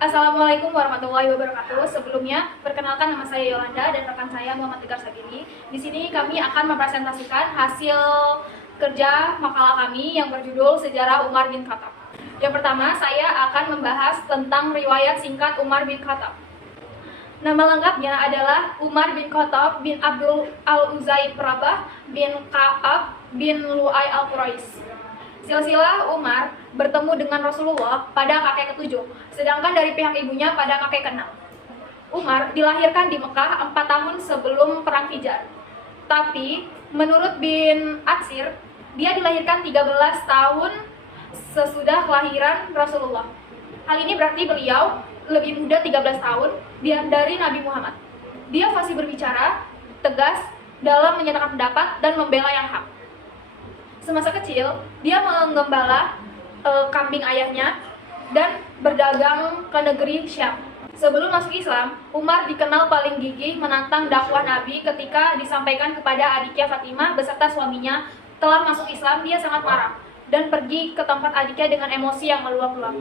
Assalamualaikum warahmatullahi wabarakatuh. Sebelumnya, perkenalkan nama saya Yolanda dan rekan saya Muhammad Tegar Sabili. Di sini kami akan mempresentasikan hasil kerja makalah kami yang berjudul Sejarah Umar bin Khattab. Yang pertama, saya akan membahas tentang riwayat singkat Umar bin Khattab. Nama lengkapnya adalah Umar bin Khattab bin Abdul Al-Uzai Rabah bin Ka'ab bin Lu'ay Al-Quraish. Silsilah Umar bertemu dengan Rasulullah pada kakek ketujuh, sedangkan dari pihak ibunya pada kakek keenam. Umar dilahirkan di Mekah 4 tahun sebelum Perang Fijar. Tapi menurut bin Atsir, dia dilahirkan 13 tahun sesudah kelahiran Rasulullah. Hal ini berarti beliau lebih muda 13 tahun dari Nabi Muhammad. Dia fasih berbicara, tegas dalam menyatakan pendapat dan membela yang hak. Semasa kecil, dia menggembala kambing ayahnya dan berdagang ke negeri Syam. Sebelum masuk Islam, Umar dikenal paling gigih menantang dakwah Nabi. Ketika disampaikan kepada adiknya Fatimah beserta suaminya telah masuk Islam, dia sangat marah dan pergi ke tempat adiknya dengan emosi yang meluap-luap.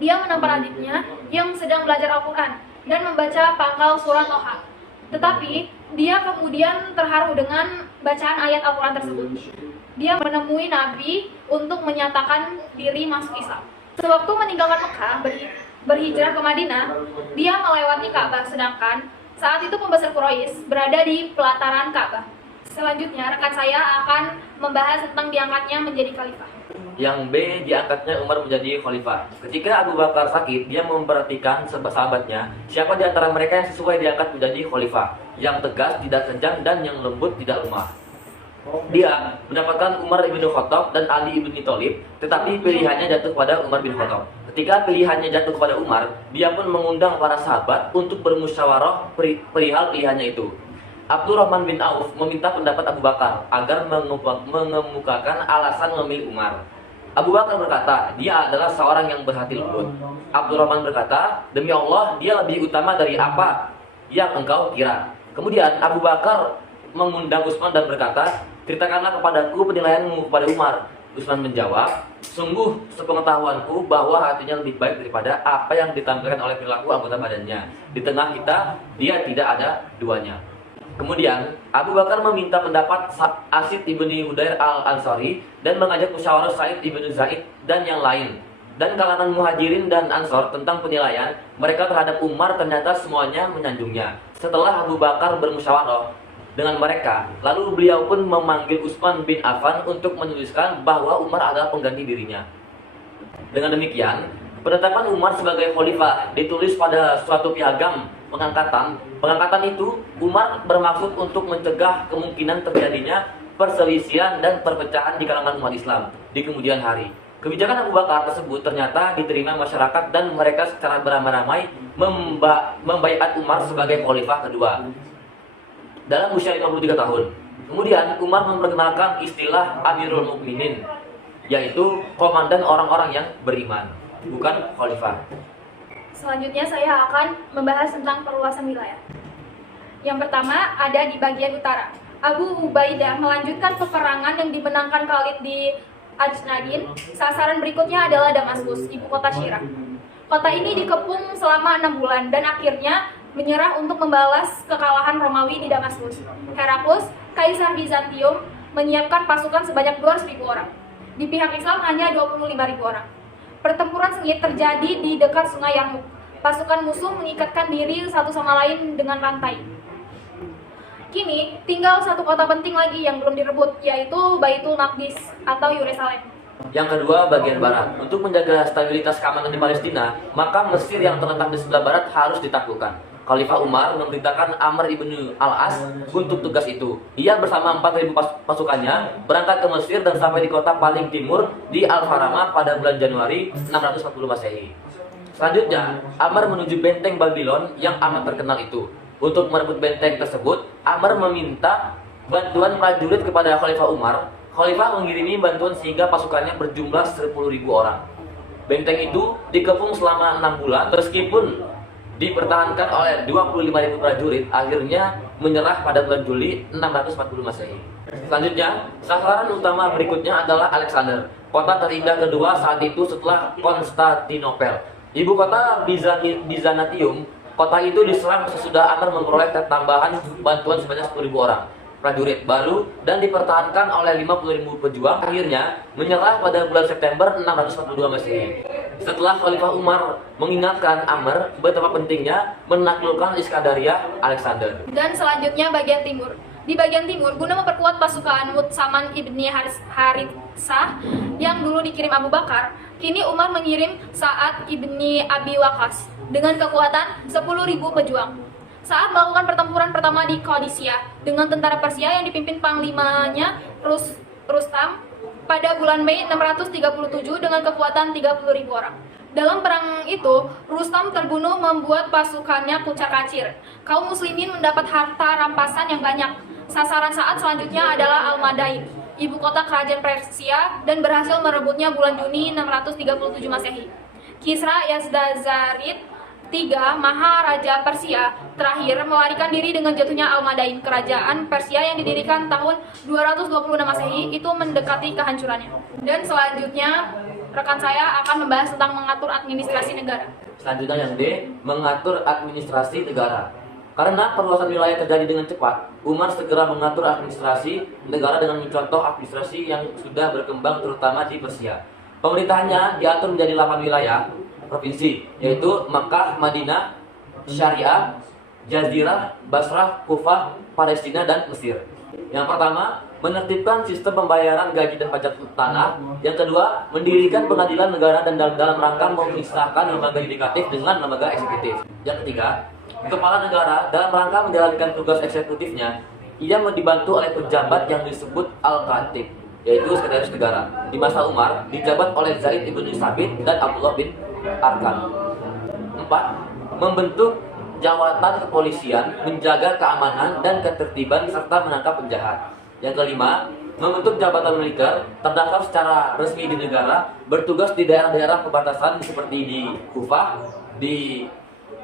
Dia menampar adiknya yang sedang belajar Al-Quran dan membaca pangkal surat Toha. Tetapi dia kemudian terharu dengan bacaan ayat Al-Quran tersebut. Dia menemui Nabi untuk menyatakan diri masuk Islam. Sewaktu meninggalkan Mekah, berhijrah ke Madinah, dia melewati Ka'bah, sedangkan saat itu pembesar Quraisy berada di pelataran Ka'bah. Selanjutnya, rekan saya akan membahas tentang diangkatnya menjadi khalifah. Yang B, diangkatnya Umar menjadi khalifah. Ketika Abu Bakar sakit, dia memperhatikan sahabatnya, siapa di antara mereka yang sesuai diangkat menjadi khalifah, yang tegas, tidak kejam, dan yang lembut, tidak lemah. Dia mendapatkan Umar bin Khattab dan Ali bin Thalib, tetapi pilihannya jatuh pada Umar bin Khattab. Ketika pilihannya jatuh kepada Umar, dia pun mengundang para sahabat untuk bermusyawarah perihal pilihannya itu. Abdurrahman bin Auf meminta pendapat Abu Bakar agar mengemukakan alasan memilih Umar. Abu Bakar berkata, dia adalah seorang yang berhati lembut. Abdurrahman berkata, demi Allah, dia lebih utama dari apa yang engkau kira. Kemudian Abu Bakar mengundang Utsman dan berkata, ceritakanlah kepadaku penilaianmu kepada Umar. Utsman menjawab, sungguh sepengetahuanku bahwa hatinya lebih baik daripada apa yang ditampilkan oleh perilaku anggota badannya. Di tengah kita, dia tidak ada duanya. Kemudian Abu Bakar meminta pendapat Asid ibni Hudair al-Ansari dan mengajak musyawarah Said ibni Zaid dan yang lain. Dan kalangan muhajirin dan ansor tentang penilaian mereka terhadap Umar ternyata semuanya menyanjungnya. Setelah Abu Bakar bermusyawarah dengan mereka, lalu beliau pun memanggil Utsman bin Affan untuk menuliskan bahwa Umar adalah pengganti dirinya. Dengan demikian, penetapan Umar sebagai khalifah ditulis pada suatu piagam pengangkatan. Pengangkatan itu Umar bermaksud untuk mencegah kemungkinan terjadinya perselisihan dan perpecahan di kalangan umat Islam di kemudian hari. Kebijakan Abu Bakar tersebut ternyata diterima masyarakat dan mereka secara beramai-ramai membaiat Umar sebagai khalifah kedua dalam usia 53 tahun. Kemudian Umar memperkenalkan istilah Amirul Mukminin, yaitu komandan orang-orang yang beriman, bukan khalifah. Selanjutnya saya akan membahas tentang perluasan wilayah. Yang pertama ada di bagian utara. Abu Ubaidah melanjutkan peperangan yang dimenangkan Khalid di Ajnadin. Sasaran berikutnya adalah Damaskus, ibu kota Syirah. Kota ini dikepung selama 6 bulan dan akhirnya menyerah untuk membalas kekalahan Romawi di Damaskus. Heraklus, Kaisar Bizantium, menyiapkan pasukan sebanyak 200.000 orang. Di pihak Islam hanya 25.000 orang. Pertempuran sengit terjadi di dekat Sungai Yarmuk. Pasukan musuh mengikatkan diri satu sama lain dengan rantai. Kini tinggal satu kota penting lagi yang belum direbut, yaitu Baitul Maqdis atau Yerusalem. Yang kedua, bagian barat. Untuk menjaga stabilitas keamanan di Palestina, maka Mesir yang terletak di sebelah barat harus ditaklukkan. Khalifah Umar memerintahkan Amr ibn al-As untuk tugas itu. Ia bersama 4.000 pasukannya berangkat ke Mesir dan sampai di kota paling timur di Al-Faramah pada bulan Januari 640 Masehi. Selanjutnya, Amr menuju benteng Babylon yang amat terkenal itu. Untuk merebut benteng tersebut, Amr meminta bantuan prajurit kepada Khalifah Umar. Khalifah mengirimi bantuan sehingga pasukannya berjumlah 10.000 orang. Benteng itu dikepung selama 6 bulan meskipun dipertahankan oleh 25.000 prajurit, akhirnya menyerah pada bulan Juli 640 Masehi. Selanjutnya, sasaran utama berikutnya adalah Alexander, kota terindah kedua saat itu setelah Konstantinopel. Ibu kota Bizantium, kota itu diserang sesudah Amr memperoleh tambahan bantuan sebanyak 10.000 orang prajurit baru dan dipertahankan oleh 50.000 pejuang. Akhirnya menyerah pada bulan September 642 Masehi. Setelah Khalifah Umar mengingatkan Amr betapa pentingnya menaklukkan Iskandaria Alexander. Dan selanjutnya bagian timur. Di bagian timur, guna memperkuat pasukan Mutsaman ibni Haritsah yang dulu dikirim Abu Bakar, kini Umar mengirim Sa'ad ibni Abi Waqqas dengan kekuatan 10.000 pejuang. Saat melakukan pertempuran pertama di Qadisiyah dengan tentara Persia yang dipimpin panglimanya Rustam pada bulan Mei 637 dengan kekuatan 30.000 orang. Dalam perang itu, Rustam terbunuh membuat pasukannya kucar-kacir. Kaum muslimin mendapat harta rampasan yang banyak. Sasaran Saat selanjutnya adalah Al-Madain, ibu kota kerajaan Persia, dan berhasil merebutnya bulan Juni 637 Masehi. Kisra Yazdazarid III, Maharaja Persia terakhir melarikan diri dengan jatuhnya Al-Madain. Kerajaan Persia yang didirikan tahun 226 Masehi itu mendekati kehancurannya. Dan selanjutnya rekan saya akan membahas tentang mengatur administrasi negara. Selanjutnya yang D, mengatur administrasi negara. Karena perluasan wilayah terjadi dengan cepat, Umar segera mengatur administrasi negara dengan mencontoh administrasi yang sudah berkembang terutama di Persia. Pemerintahannya diatur menjadi 8 wilayah provinsi, yaitu Makkah, Madinah, Syariah, Jazirah, Basrah, Kufah, Palestina, dan Mesir. Yang pertama, menertibkan sistem pembayaran gaji dan pajak tanah. Yang kedua, mendirikan pengadilan negara dan dalam rangka memisahkan lembaga yudikatif dengan lembaga eksekutif. Yang ketiga, kepala negara dalam rangka menjalankan tugas eksekutifnya, ia dibantu oleh pejabat yang disebut Al-Khatib, yaitu sekretaris negara. Di masa Umar, dijabat oleh Zaid ibn Sabit dan Abdullah bin Arkan. 4. Membentuk jawatan kepolisian, menjaga keamanan dan ketertiban serta menangkap penjahat. Yang kelima, membentuk jabatan militer terdaftar secara resmi di negara, bertugas di daerah-daerah perbatasan seperti di Kufah, di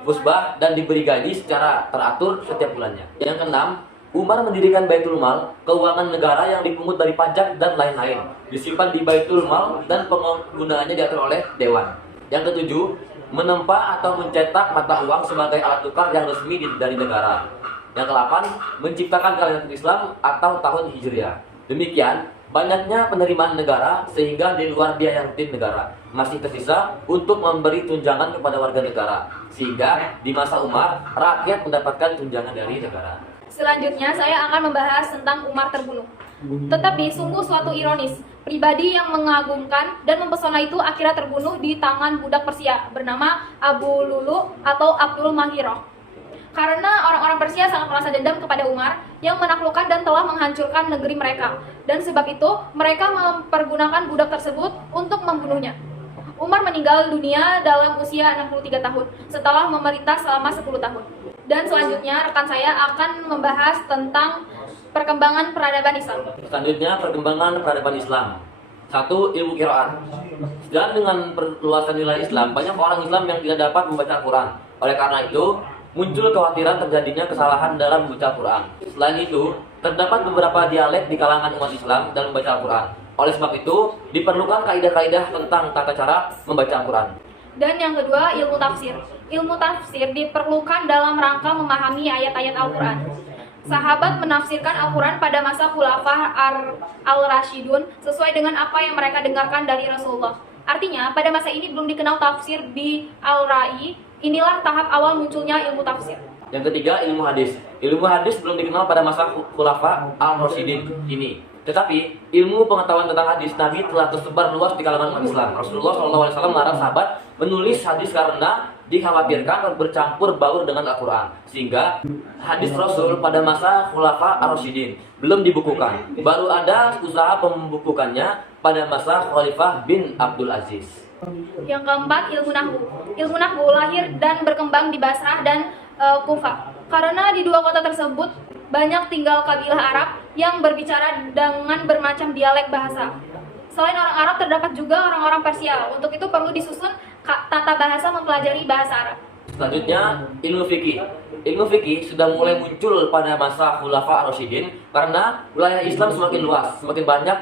Busbah, dan diberi gaji secara teratur setiap bulannya. Yang keenam, Umar mendirikan Baitul Mal, keuangan negara yang dipungut dari pajak dan lain-lain, disimpan di Baitul Mal dan penggunaannya diatur oleh Dewan. Yang ketujuh, menempa atau mencetak mata uang sebagai alat tukar yang resmi dari negara. Yang ke-8, menciptakan kalender Islam atau tahun Hijriah. Demikian, banyaknya penerimaan negara sehingga di luar biaya rutin negara masih tersisa untuk memberi tunjangan kepada warga negara. Sehingga di masa Umar, rakyat mendapatkan tunjangan dari negara. Selanjutnya saya akan membahas tentang Umar terbunuh. Tetapi sungguh suatu ironis, pribadi yang mengagumkan dan mempesona itu akhirnya terbunuh di tangan budak Persia bernama Abu Lulu atau Abdul Mahiroh. Karena orang-orang Persia sangat merasa dendam kepada Umar yang menaklukkan dan telah menghancurkan negeri mereka. Dan sebab itu mereka mempergunakan budak tersebut untuk membunuhnya. Umar meninggal dunia dalam usia 63 tahun setelah memerintah selama 10 tahun. Dan selanjutnya rekan saya akan membahas tentang perkembangan peradaban Islam. Selanjutnya, perkembangan peradaban Islam. 1. Ilmu qiraat. Dan dengan perluasan wilayah Islam, banyak orang Islam yang tidak dapat membaca Al-Quran. Oleh karena itu, muncul kekhawatiran terjadinya kesalahan dalam membaca Al-Quran. Selain itu, terdapat beberapa dialek di kalangan umat Islam dalam membaca Al-Quran. Oleh sebab itu, diperlukan kaidah-kaidah tentang tata cara membaca Al-Quran. Dan yang kedua, ilmu tafsir. Ilmu tafsir diperlukan dalam rangka memahami ayat-ayat Al-Quran. Sahabat menafsirkan Al-Quran pada masa Khulafah Al-Rashidun sesuai dengan apa yang mereka dengarkan dari Rasulullah. Artinya, pada masa ini belum dikenal tafsir bi al-ra'i. Inilah tahap awal munculnya ilmu tafsir. Yang ketiga, ilmu hadis. Ilmu hadis belum dikenal pada masa Khulafah Al-Rashidin ini. Tetapi, ilmu pengetahuan tentang hadis Nabi telah tersebar luas di kalangan umat Islam. Rasulullah SAW melarang sahabat menulis hadis karena dikhawatirkan bercampur baur dengan Al-Quran. Sehingga hadis Rasul pada masa Khulafah Ar-Rasyidin belum dibukukan. Baru ada usaha pembukukannya pada masa Khalifah bin Abdul Aziz. Yang keempat, ilmu nahwu. Ilmu nahwu lahir dan berkembang di Basrah dan Kufah. Karena di dua kota tersebut banyak tinggal kabilah Arab yang berbicara dengan bermacam dialek bahasa. Selain orang Arab, terdapat juga orang-orang Persia. Untuk itu perlu disusun tata bahasa mempelajari bahasa Arab. Selanjutnya, ilmu fikih. Ilmu fikih sudah mulai muncul pada masa Khulafah Ar-Rasyidin karena wilayah Islam semakin luas, semakin banyak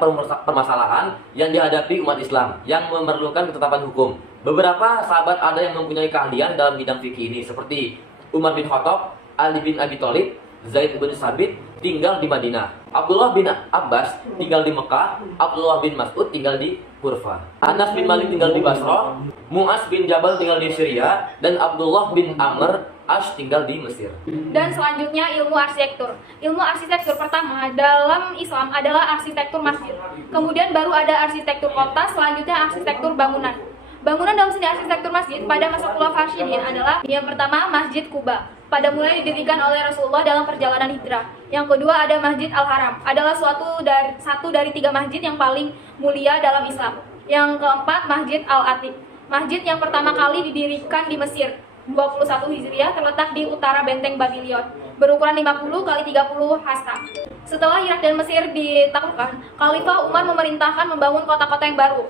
permasalahan yang dihadapi umat Islam yang memerlukan ketetapan hukum. Beberapa sahabat ada yang mempunyai keahlian dalam bidang fikih ini seperti Umar bin Khattab, Ali bin Abi Thalib, Zaid bin Sabit tinggal di Madinah, Abdullah bin Abbas tinggal di Mekah, Abdullah bin Mas'ud tinggal di Kurfa, Anas bin Malik tinggal di Basrah, Mu'az bin Jabal tinggal di Syria, dan Abdullah bin Amr Ash tinggal di Mesir. Dan selanjutnya ilmu arsitektur. Ilmu arsitektur pertama dalam Islam adalah arsitektur masjid. Kemudian baru ada arsitektur kota, selanjutnya arsitektur bangunan. Bangunan dalam seni arsitektur masjid pada masa Khulafaur Rasyidin adalah yang pertama Masjid Kuba, pada mulai didirikan oleh Rasulullah dalam perjalanan hijrah. Yang kedua ada Masjid Al-Haram, adalah satu dari 3 masjid yang paling mulia dalam Islam. Yang keempat Masjid Al-Atiq, masjid yang pertama kali didirikan di Mesir, 21 Hijriah, terletak di utara benteng Babylon, berukuran 50 kali 30 hasta. Setelah Irak dan Mesir ditaklukkan, Khalifah Umar memerintahkan membangun kota-kota yang baru.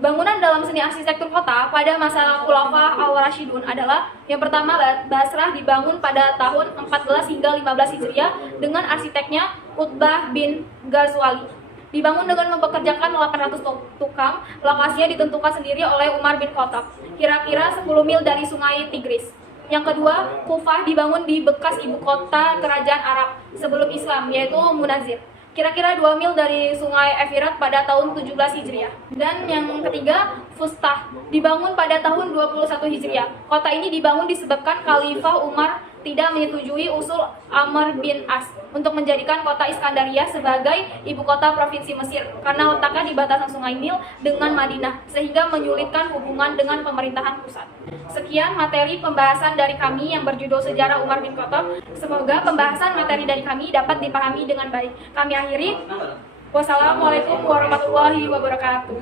Bangunan dalam seni arsitektur kota pada masa Khulafaur Rasyidun adalah yang pertama Basrah dibangun pada tahun 14 hingga 15 Hijriah dengan arsiteknya Utbah bin Ghazwali. Dibangun dengan mempekerjakan 800 tukang, lokasinya ditentukan sendiri oleh Umar bin Khattab, kira-kira 10 mil dari sungai Tigris. Yang kedua, Kufah dibangun di bekas ibu kota kerajaan Arab sebelum Islam, yaitu Munazir, kira-kira 2 mil dari sungai Efirat pada tahun 17 Hijriah. Dan yang ketiga, Fustah, dibangun pada tahun 21 Hijriah. Kota ini dibangun disebabkan Khalifah Umar tidak menyetujui usul Amr bin As untuk menjadikan kota Iskandaria sebagai ibu kota provinsi Mesir karena letaknya di batasan sungai Nil dengan Madinah, sehingga menyulitkan hubungan dengan pemerintahan pusat. Sekian materi pembahasan dari kami yang berjudul Sejarah Umar bin Khattab. Semoga pembahasan materi dari kami dapat dipahami dengan baik. Kami akhiri. Wassalamualaikum warahmatullahi wabarakatuh.